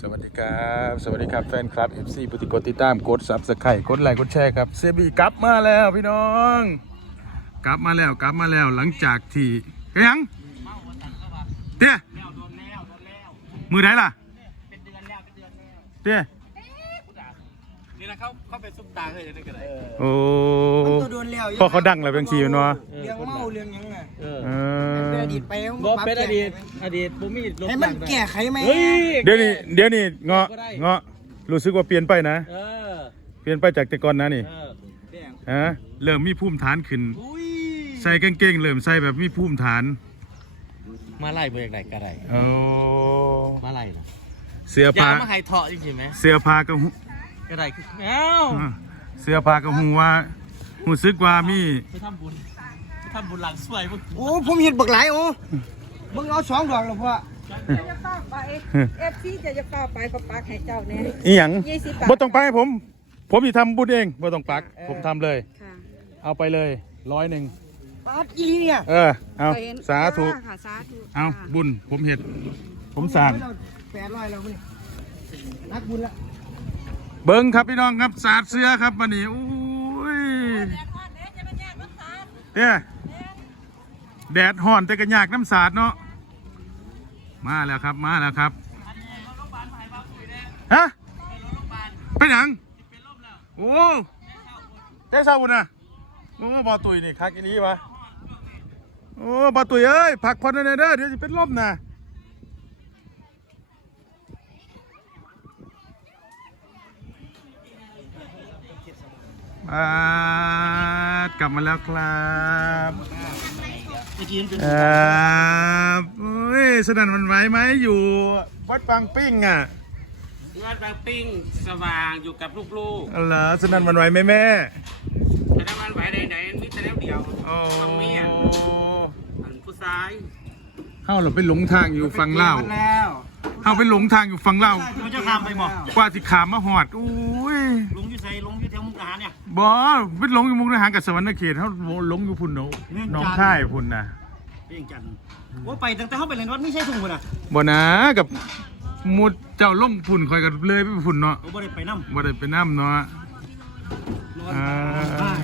สวัสดีครับ สวัสดีครับแฟนคลับ FC ปฏิกดติดตามกดซับสไครต์กดไลค์กดแชร์ครับเซบีกลับมาแล้วพี่น้อง กลับมาแล้วกลับมาแล้วหลังจากที่เฮ้ยยังเตี้ยมือไหนล่ะเตี้ยนี่นะเขาเขาเป็นซุปตาเคยจะได้กันเลยโอ้ตัวโดนแล้วพอเขาดังแล้วบางทีมันวะเรื่องเมาเรื่องหยังไง เออเออเป็นอดีตไปบ่เป็นอดีตอดีตผมมีรถให้มันแก้ไขไหมเฮ้ยเดี๋ยวนี้เดี๋ยวนี้เงาะเงาะรู้สึกว่าเปลี่ยนไปนะ เออเปลี่ยนไปจากแต่ก่อนนะนี่เออแดงฮะเริ่มมีภูมิฐานขึ้น อุ้ยใส่กางเกงเริ่มใส่แบบมีภูมิฐานมาไล่เบอร์ไหนก็ได้โอ้มาไล่นะเสื้ออย่าผ้ามาให้เถาะจริงๆไหมเสื้อผ้าก็หูก็ได้คือเอ้าเสื้อผ้าก็หูว่าหูซึกว่ามีไปทำบุญไป ทำบุญหลังสวยมึงโอ้ผมเห็นบักหลายโอ้มึงเอาสองดอกแล้วพ่อจะเฝ้าไปเอฟซีจะจะเฝ้าไปเขาปักให้เจ้าเนี่ยอีหยังยี่สิบบาทบ่ต้องปักให้ผม ผมสิทำบุญเองบ่ต้องปัก ผมทำเลย ค่ะเอาไปเลยร้อยหนึ่งปาดอีเนี่ยเออเอาเคยเห็นสาธุค่ะสาธุเอาค่ะบุญผมเห็ด ผมสร้างแปดร้อยแล้วนี่นักบุญละเบิ้งครับพี่น้องครับสาดเสื้อครับวันนี้อุ้ยเนี่ย แดดห่อนแต่ก็ยากน้ำสาดเนาะมาแล้วครับมาแล้วครับฮะเป็นหยังโอ้เจ้าสาวบุญนะโอ้บอตุยนี่คักอีนี้วะโอ้บอตุยเอ้ยผักพอนในเด้อเดี๋ยวจะเป็นลมนะอ่ากลับมาแล้วครับ ไปกินเป็นครับโอ้ยสนั่นหมันไหวไหมอยู่วัดบางปิ้งอะวัดบางปิ้งสว่างอยู่กับลูกอ๋อเหรอสนั่นหมันไหวไหมแม่ๆแต่ถ้ามันไหวไหนๆมีแต่แล้วเดียวโอ้มันเมียอันผู้ชายเฮาเราไปหลงทางอยู่ฝั่งเล่าวแล้วเฮาไปหลงทางอยู่ฝั่งเล่าวมันจะข้ามไปบ่กว่าสิขามมาหอดอุ้ยลงอยู่ใส่ลงอยู่แถวมุกดาหารเนี่ย บอไปหลงอยู่มุกดาหารกับสวรรค์เขตเฮาหลงอยู่พุ่นเนาะน้องค่ายพุ่นนะ เพียงจันทร์ว่าไปตั้งแต่เขาไปเรียนวัดไม่ใช่ถุงมันอะบ่นะกับมุดเจ้าล่มพุ่นคอยกันเลยไปพุ่นเนาะเขาบ่ได้ไปน้ำบ่ได้ไปน้ำเนาะอ่า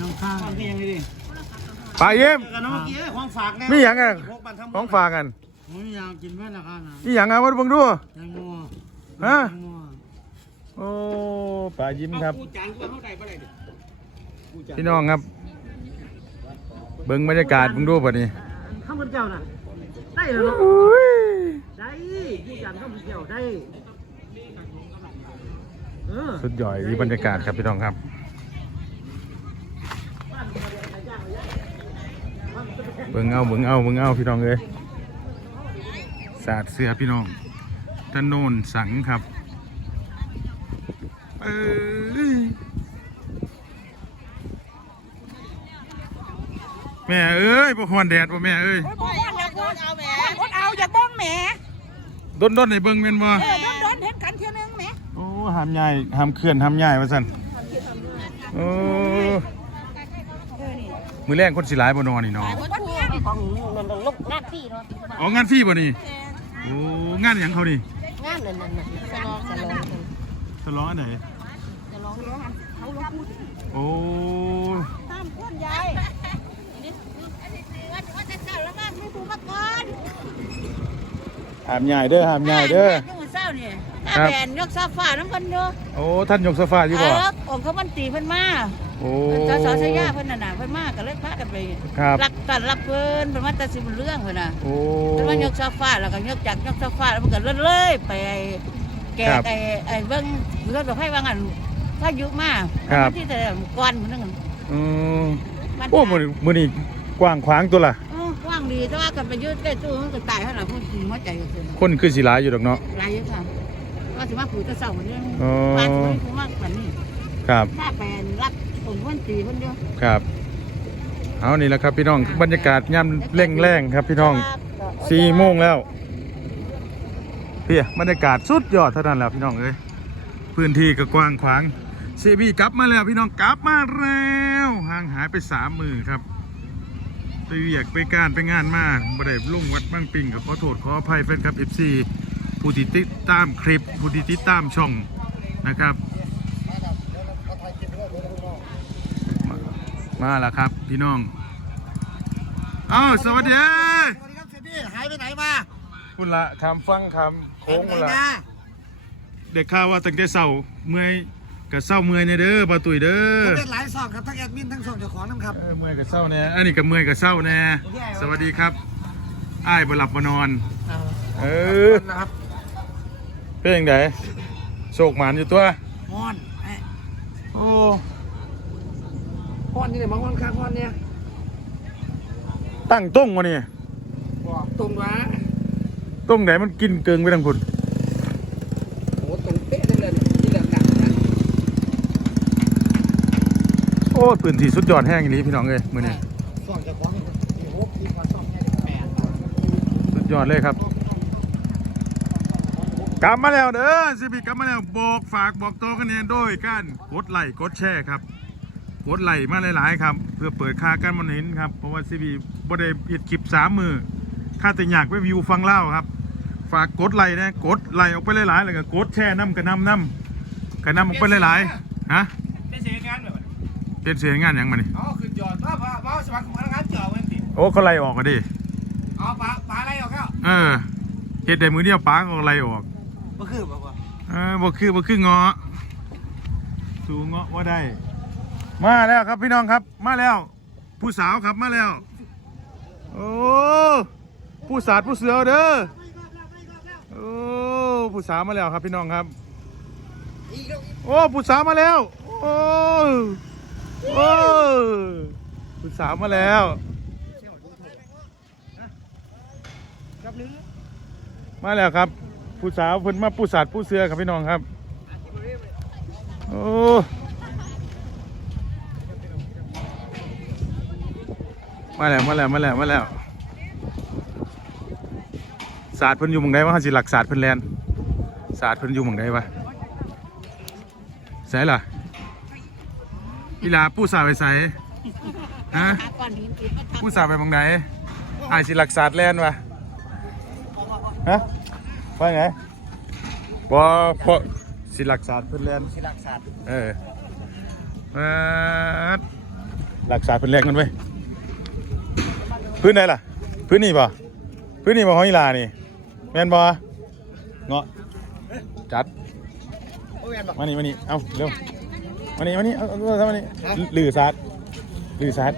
น้องข้างเพียงเลยดิไปเยี่ยมกันน้องเมื่อกี้ของฝากแน่มีหยังอะพกบันทำของฝากกันผมอยากกินแม่ละกันนะมีหยังอะวัดเบิ่งดู แตงโมฮะ แตงโมโอ้ป่ายิ้มครับ กูจางกูเข้าใจบ่ได้ดิพี่น้องครับ เบิ่งบรรยากาศเบิ่งดูป่ะนี่ ข้าวมันเจ้าน่ะได้เหรออุ้ยได้ผู้จันข้าวมันเจ้าได้ เออสุดยอดดีบรรยากาศครับพี่น้องครับเบิ่งเอาเบิ่งเอาเบิ่งเอาพี่น้องเลยสาดเสื้อพี่น้องถนนสังครับเอ้ย แม่เอ้ยบ่ฮอนแดดบ่แม่เอ้ยโอ้ยอยากโอนเอาแหมโอนเอาอยากบ้องแหมด้นด้นให้เบิ่งแม่นบ่เออโดนโดนเห็นกันเที่ยวนึงแหมโอ้หามใหญ่หามเคลื่อนหามใหญ่ว่าซั่นโอ้เออนี่มือแรกคนสิหลายบ่นอนนี่เนาะคนเที่ยวนี่ของมันมันลูกงานฟรีเนาะอ๋องานฟรีบ่นี่โอ้งานหยังเขานี่งานนั่นนั่นน่ะสลองสลองฉลองอันไหนสลองเขาลงพูดโอ้ห้ามคนยาย ว่าจะเศร้า แล้วมาไม่ผูมาก่อนหามใหญ่เด้อหามใหญ่เด้อยังเศร้านี่ครับ แบนยกซาฟ้าน้ำเพิ่นเด้อโอ้ท่านยกโซฟาอยู่บ่เออองค์เขาบันตีเพิ่นมาโอ้สสชยาเพิ่นน่ะน่ะเพิ่นมาก็เลยพากันไปครับรักกันรับเพิ่นเพิ่นมาตัดสินเรื่องเพิ่นน่ะ โอ้เพิ่นมายกซาฟ้าแล้วก็ยกจากยกซาฟ้าแล้วมันก็เลื่อยๆไปไอ้แกะครับไอ้ไอ้เบิ่งรถไฟว่างั้นพายุมาครับที่แต่ก่อนมันนึงอืมมันโอ้มื้อนี้มื้อนี้กว้างขวางตัวล่ะอ๋อกว้าง ดีแต่ว่ากันไปยืดใกล้ตู้มันก็ตายเท่าไหร่พูดจริงหัวใจก็คือคนคือสิหลายอยู่ดอกเนาะหลายเยอะค่ะว่าสิมาผูกตะเสาเหมือนเดิมอ๋อบ้านสวยผูกมากกว่านี้ครับ ถ้าแปลนรับผมคนตีคนเดียวครับ เอานี่แหละครับพี่น้องบรรยากาศยามเร่งแรงครับพี่น้องสี่โมงแล้วเพี่ยบรรยากาศสุดยอดเท่านั้นแหล้วพี่น้องเอ้ยพื้นที่ก็กว้างขวางเซบีกลับมาแล้วพี่น้องกลับมาแล้วห่างหายไปสามมือครับ ไปเวียกไปการไปงานมาบ่ได้ลงวัดบางปิงกับขอโทษขออภัยแฟนครับเอฟซีผผู้ที่ติดตามคลิปผู้ที่ติดตามช่องนะครับมามาแล้วครับพี่น้องอ้าวสวัสดีสวัสดีครับเซบี้หายไปไหนมาคุณละคำฟังคำโค้งไหนคุณละนะเด็กข่าวว่าตั้งแต่เศร้าเมื่อย กับเศร้าเมื่อยเนี่ยเด้อปาตุยเด้ผมอเป็นหลายซองครับทั้งแอดมินทั้งซองเจ้าของน้ำครับ เออเมื่อยกับเศร้าแน่อันนี้กับเมื่อยกับเศร้าแน่สวัสดีครับอ้ายบหลับบนอน เออ นะครับเป็นยังไงโชคหมานอยู่ตัวฮอนไอ้โอ้ฮอนนี่เลยมาฮอนข้างฮอนเนี่ยตั้งต้งวะนี่ตรงวะต้งไหนมันกินเกิงไปทั้งคุณ โอ้ตรงเป๊ะเลยเลยที่เหลือกันนะ โอ้ปืนที่สุดยอดแห้งอย่างนี้พี่น้องเอ้ยมือนี้ซองเจ้าของที่หกที่มาซ่อมแค่แปดสุดยอดเลยครับ กลับมาแล้วเด้อสิบิกลับมาแล้วบอกฝากบอกต่อกันเนี่ยโดยการกดไลค์กดแชร์ครับกดไลค์มาหลายๆครับ เพื่อเปิดค่ากันมันเห็นครับเพราะว่าซีบีบ่ได้เห็ดคลิปสามมือค่าแต่อยากไปวิวฟังเล่าครับ ฝากกดไลค์นะกดไลค์ออกไปหลายๆแล้วก็กดแชร์น้ำกระน้ำน้ำกระน้ำออกไปหลายๆฮะ ได้เสียงานแบบ เป็นเสียงานหยังมานี่อ๋อคือยอดว่าว่าว่าสมัครพนักงานเจาะเว้นติโอ้เขาไล่ออกก็ดิอ๋อปลาปลาอะไรออกแล้วเออเฮ็ดได้มือเดียวป้าก็ไล่ออกก็คือแบบว่าเออบ่คือบ่คือเงาะสู่เงาะว่าได้ มาแล้วครับพี่น้องครับ มาแล้ว ผู้สาวครับมาแล้ว โอ้ผู้สาดผู้เสือเด้อโอ้ผู้สาวมาแล้วครับพี่น้องครับ โอ้ผู้สาวมาแล้ว โอ้ โอ้ผู้สาวมาแล้วมาแล้วครับ ผู้สาวเพิ่นมาผู้สาดผู้เสือครับพี่น้องครับ โอ้มาแล้วมาแล้วมาแล้วมาแล้วศาสตร์เพิ่นอยู่หม่องใดวะฮาสิหลักศาสตร์เพิ่นแลนศาสตร์เพิ่นอยู่หม่องใดวะไสล่ะ อีหลาผู้สาวไปไสฮะหาก้อนหินติดมาทำผู้สาวไปหม่องใดอ้ายสิหลักศาสตร์แลนวะฮะว่าไงบ่เพราะสิหลักศาสตร์เพิ่นแลนศิลปศาสตร์เออเอ่อรักษาพื้นแรกมันไว้ยพื้นไหนล่ะ พื้นนี่ป่ะพื้นนี่ป่ะห้อยลานี่แม่นป่ะเงาะจัด โอ้ยแม่นบอก มานี่มานี่เอาเร็ว มานี่มานี่เอาเอาเอามานี่ลือซัดลือซัด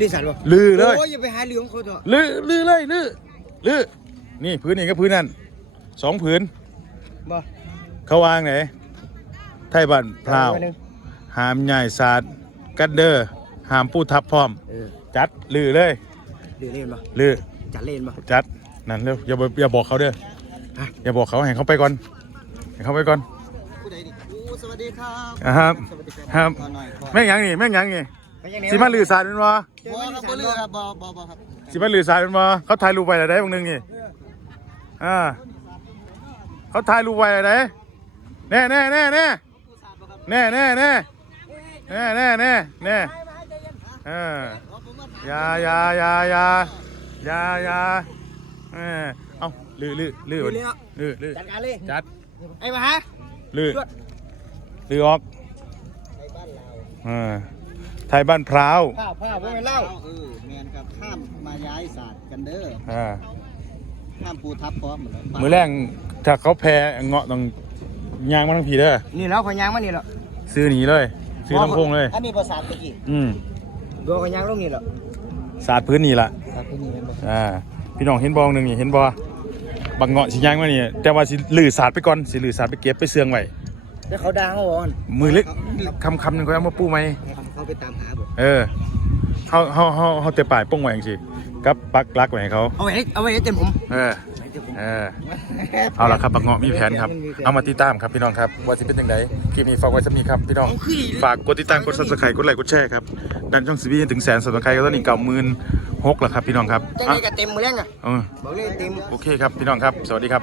ลิสันวะลือเลยโอ้ยอย่าไปหาเหลืองเขาเถอะลือลือเลยลือลือนี่พื้นนี่ก็พื้นนั่นสองพื้นบ่เขาวางไหนไทยบ้านพราวหามใหญ่ศาสตร์กันเดอร์หามผู้ทับพร้อม เออจัดลือเลยเดี๋ยวเล่นบ่ลือจัดเล่นบ่จัดนั่นเร็วอย่าบอกอย่าบอกเขาเด้อฮะอย่าบอกเขาให้เขาไปก่อนให้เขาไปก่อนผู้ใดดิโอ้ส วัสดีครับอ่าครับ สวัสดีครับ ขอหน่อยขอแม่งหยังนี่แม่งหยังนี่ไปยังไงสิมาลือศาสตร์เป็นวะบ่ครับบ่เลือครับบ่บ่บ่ครับสิมาลือศาสตร์เป็นวะเขาถ่ายรูปไว้อะไรบางนึงนี่อ่าเขาถ่ายรูปไว้อะไรแน่แน่แน่แน่แน่แน่แน่แน่แน่แน่แน่เอออย่าอย่าอย่าอย่าอย่าอย่าเออเอาลือลือลือวะนี่ลือลือจัดการเลยจัดไอ้มาฮะลือ จวดลือออกไอ้บ้านเราอ่าไทยบ้านพร้าวข้าวผ้าบ่แม่นเหล้าเออแม่นครับข้ามมาย้ายศาสตร์กันเด้ออ่าข้ามภูทับพร้อมหมดแล้วมือแรงถ้าเขาแพ้เงาะต้องยางมาทั้งผีเด้อนี่แล้วพยางมานี่แล้วซื้อหนีเลย ซื้อลำโพงเลย อันนี้ภาษาตะกี้อืมดูพยางลงนี่แล้วสาดพื้นนี่ล่ะภาษาตะกี้แม่นบ่อ่าพี่น้องเห็นบองหนึ่งนี่เห็นบอบังเงาะสิยางมานี่แต่ว่าสิลือสาดไปก่อนสิลือสาดไปเก็บไปเสื่องไว้ แล้วเขาด่าเขาบ่อนมือเล็กคำคำหนึงเขาเอามาปูไหมเขาไปตามหาบ่เออเฮาเฮาเฮาเฮาเตะป่ายป้องไว้จังซี่กับปักลักไว้ให้เขาเอาไว้ให้เอาไว้ให้เต็มผม เออให้เต็มผมเออเอาละครับบักเงาะมีแผนครับ เอามาติดตามครับพี่น้องครับว่าจะเป็นยังไงคลิปนี้ฝากไว้สักนี้ครับพี่น้องฝากกดติดตามกด subscribe กดไลค์กดแชร์ครับดันช่องซีบีถึงแสนสับสไครต์ก็ตอนนี้เก่าหมื่นหกแล้วครับพี่น้องครับจังอะไดก็เต็มมื้อแรงอะเออบอกเลยเต็มโอเคครับพี่น้องครับ สวัสดีครับ